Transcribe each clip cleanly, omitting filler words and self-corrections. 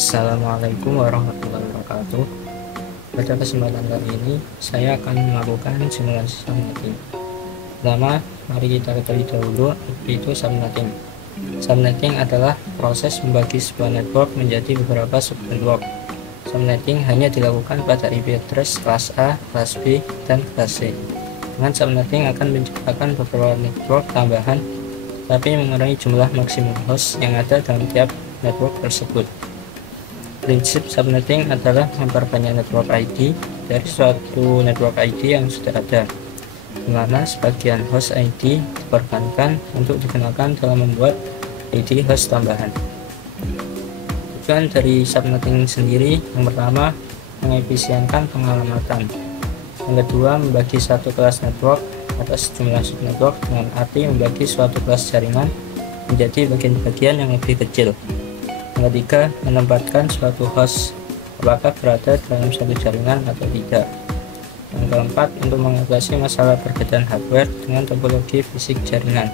Assalamualaikum warahmatullahi wabarakatuh. Pada kesempatan kali ini saya akan melakukan simulasi subnetting. Pertama, mari kita ketahui dahulu apa itu subnetting. Subnetting adalah proses membagi sebuah network menjadi beberapa subnetwork. Subnetting hanya dilakukan pada IP address kelas A, kelas B, dan kelas C. Dengan subnetting akan menciptakan beberapa network tambahan, tapi mengurangi jumlah maksimum host yang ada dalam tiap network tersebut. Prinsip subnetting adalah memperbanyak network ID dari suatu network ID yang sudah ada, di mana sebagian host ID dikorbankan untuk digunakan dalam membuat ID host tambahan. Tujuan dari subnetting sendiri, yang pertama, mengefisienkan pengalamatan. Yang kedua, membagi satu kelas network atas jumlah subnetwork dengan arti membagi suatu kelas jaringan menjadi bagian-bagian yang lebih kecil. Yang ketiga, menempatkan suatu host apakah berada dalam satu jaringan atau tidak. Yang keempat, untuk mengatasi masalah perbedaan hardware dengan topologi fisik jaringan.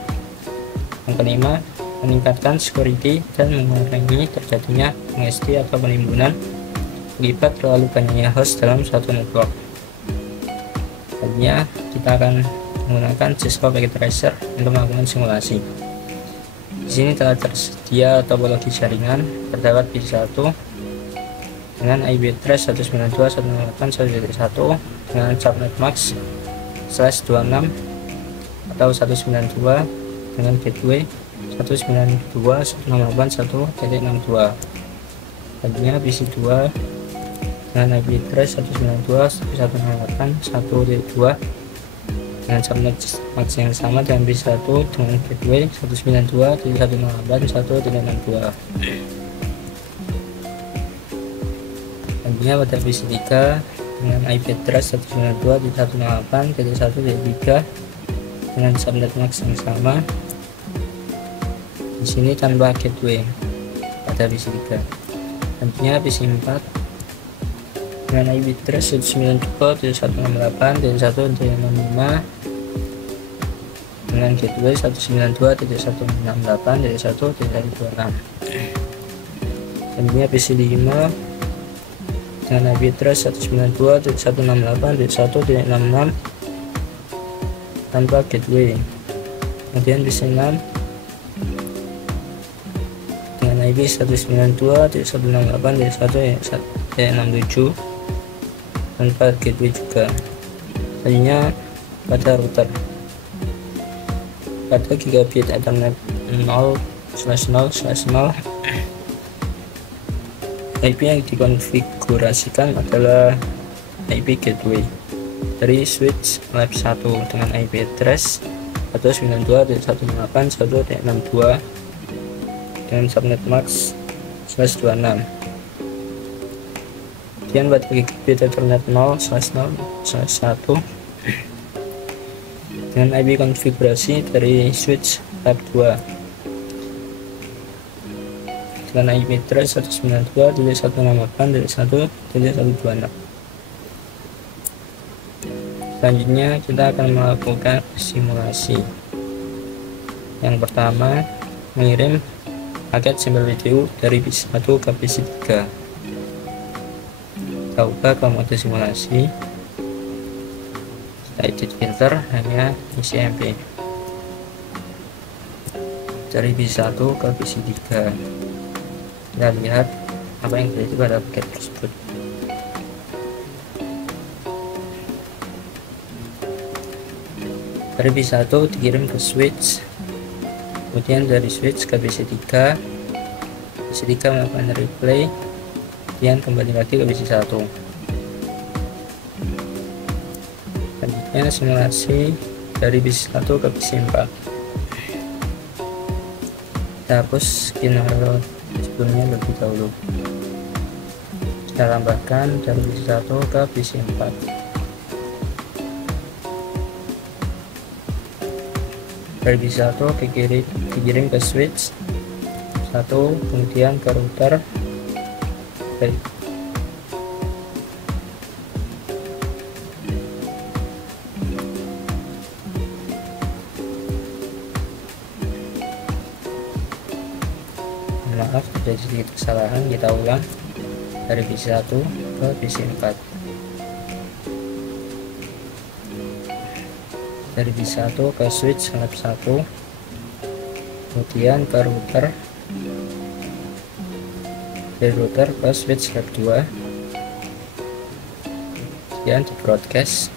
Yang kelima, meningkatkan security dan mengurangi terjadinya congestion atau penimbunan akibat terlalu banyaknya host dalam suatu network. Selanjutnya, kita akan menggunakan Cisco Packet Tracer untuk melakukan simulasi. Di sini telah tersedia topologi jaringan. Terdapat PC1 dengan IP address 192.168.1.1 dengan subnet max /26 atau 192 dengan gateway 192.168.1.62. Selanjutnya PC2 dengan IP address 192.168.1.2 dengan subnet max yang sama dengan PC1 dengan gateway 192.168.1.62. Selanjutnya pada PC3 dengan IP address 192.168.1.3 dengan subnet max yang sama, di sini tanpa gateway pada PC3. Selanjutnya PC4 dengan IP address 192.168.1.65 dengan gateway 192.168.1.26. Selanjutnya PC5 dengan IP address 192.168.1.66 tanpa gateway. Kemudian PC6 dengan IP 192.168.1.67 tanpa gateway juga. Selanjutnya pada router, pada gigabit Ethernet 0/0/0 IP yang dikonfigurasikan adalah IP gateway dari switch lab 1 dengan IP address 192.168.1.62 dengan subnet max /26. Kemudian pada gigabit Ethernet 0/0/1 dengan IP konfigurasi dari switch lab 2 dengan IP address 192.168.1.126. Selanjutnya kita akan melakukan simulasi. Yang pertama, mengirim paket sampel video dari PC1 ke PC3. Kita ubah ke mode simulasi. Kita edit filter hanya isi MP dari PC1 ke PC3. Kita lihat apa yang terjadi pada paket tersebut. Dari PC1 dikirim ke switch, kemudian dari switch ke PC3. PC3 melakukan replay, kemudian kembali lagi ke PC1. Selanjutnya simulasi dari PC1 ke PC4. Kita hapus skenario sebelumnya lebih dahulu. Kita tambahkan dari PC1 ke PC4. Dari PC1 dikirim ke switch 1, kemudian ke router. maaf terjadi sedikit kesalahan, kita ulang dari PC 1 ke PC 4. Dari PC 1 ke switch lab 1, kemudian ke router, dari router ke switch lab 2, kemudian di broadcast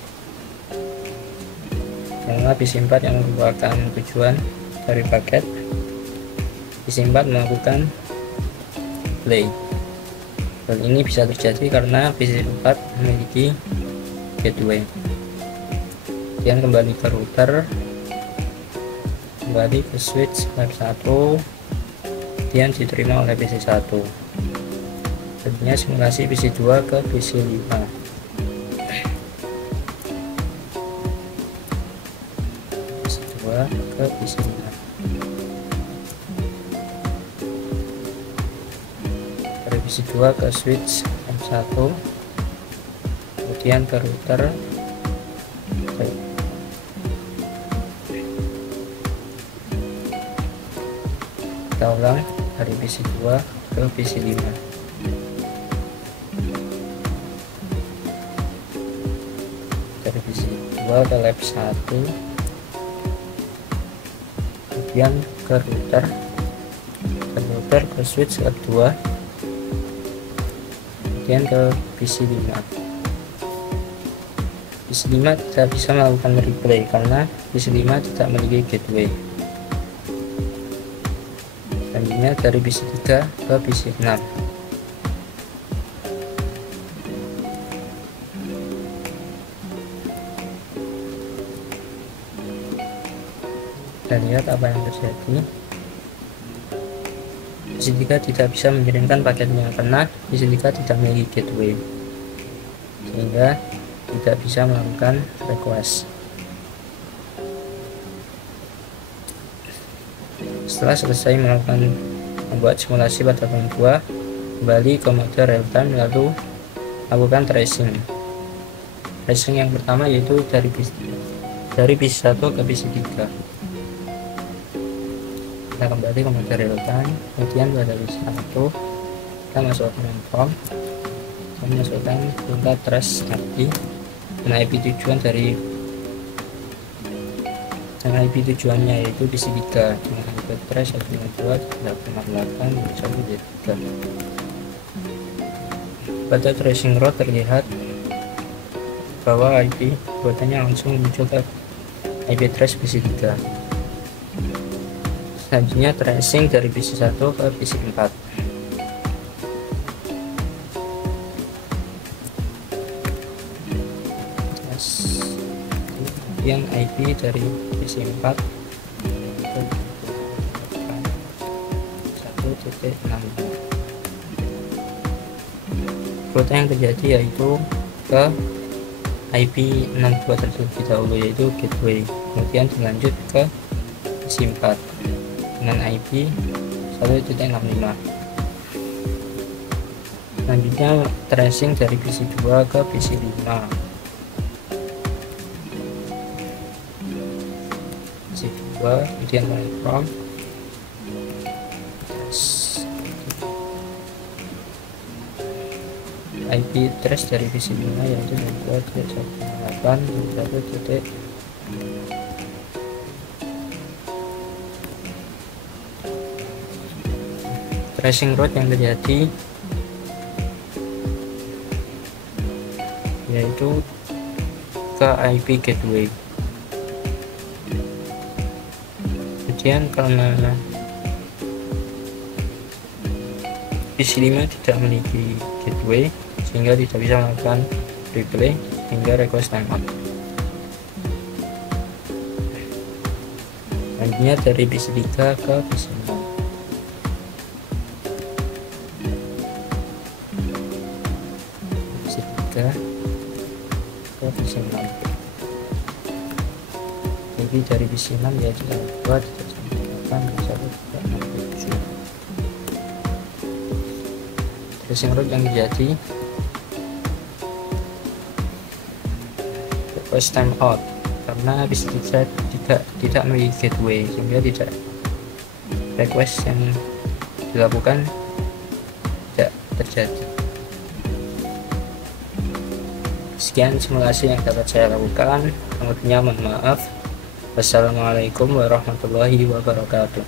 karena PC 4 yang merupakan tujuan dari paket. PC 4 melakukan play. Hal ini bisa terjadi karena PC 4 memiliki gateway. Kemudian kembali ke router, kembali ke switch lab 1, kemudian diterima oleh PC 1. Selanjutnya simulasi PC 2 ke PC 5. PC 2 ke PC 5. Dari PC 2 ke switch lab 1, kemudian ke router, kita ulang dari PC 2 ke PC 5. Dari PC 2 ke lab 1, kemudian ke router, ke switch lab 2, kemudian ke PC 5. PC 5 tidak bisa melakukan replay karena PC 5 tidak memiliki gateway. Selanjutnya dari PC 3 ke PC 6. Dan lihat apa yang terjadi. PC 3 tidak bisa mengirimkan paketnya karena PC 3 tidak memiliki gateway, sehingga tidak bisa melakukan request. Setelah selesai membuat simulasi pada tahun 2, kembali ke mode real time lalu lakukan tracing. Tracing yang pertama yaitu dari PC 1 ke PC 3. Kita kembali ke mode real time, kemudian pada PC 1 kita masukkan prompt, kita masukkan perintah trace IP dan IP tujuan IP tujuannya yaitu PC 3 dengan IP trace 192.168.1.3. Pada tracing route terlihat bahwa IP buatannya langsung muncul ke IP trace PC 3. Selanjutnya tracing dari PC 1 ke PC 4. Kemudian IP dari PC 4 ke 1.6. Rute yang terjadi yaitu ke IP 62 terlebih dahulu yaitu gateway, kemudian dilanjut ke PC 4 dengan IP 1.65. Selanjutnya tracing dari PC 2 ke PC 5. Kemudian from IP trace dari PC 5 yaitu 2.168.1.1. Tracing route yang terjadi yaitu ke IP gateway. Kemudian karena PC 5 tidak memiliki gateway sehingga tidak bisa melakukan replay hingga request timeout. Selanjutnya dari PC 3 ke PC 6. PC 3 ke PC 6. Jadi dari PC 6 yaitu 2.168.1.67. Tracing route yang terjadi request timeout karena PC 3 tidak memiliki gateway sehingga tidak request yang dilakukan tidak terjadi. Sekian simulasi yang dapat saya lakukan. Mohon maaf. Wassalamualaikum warahmatullahi wabarakatuh.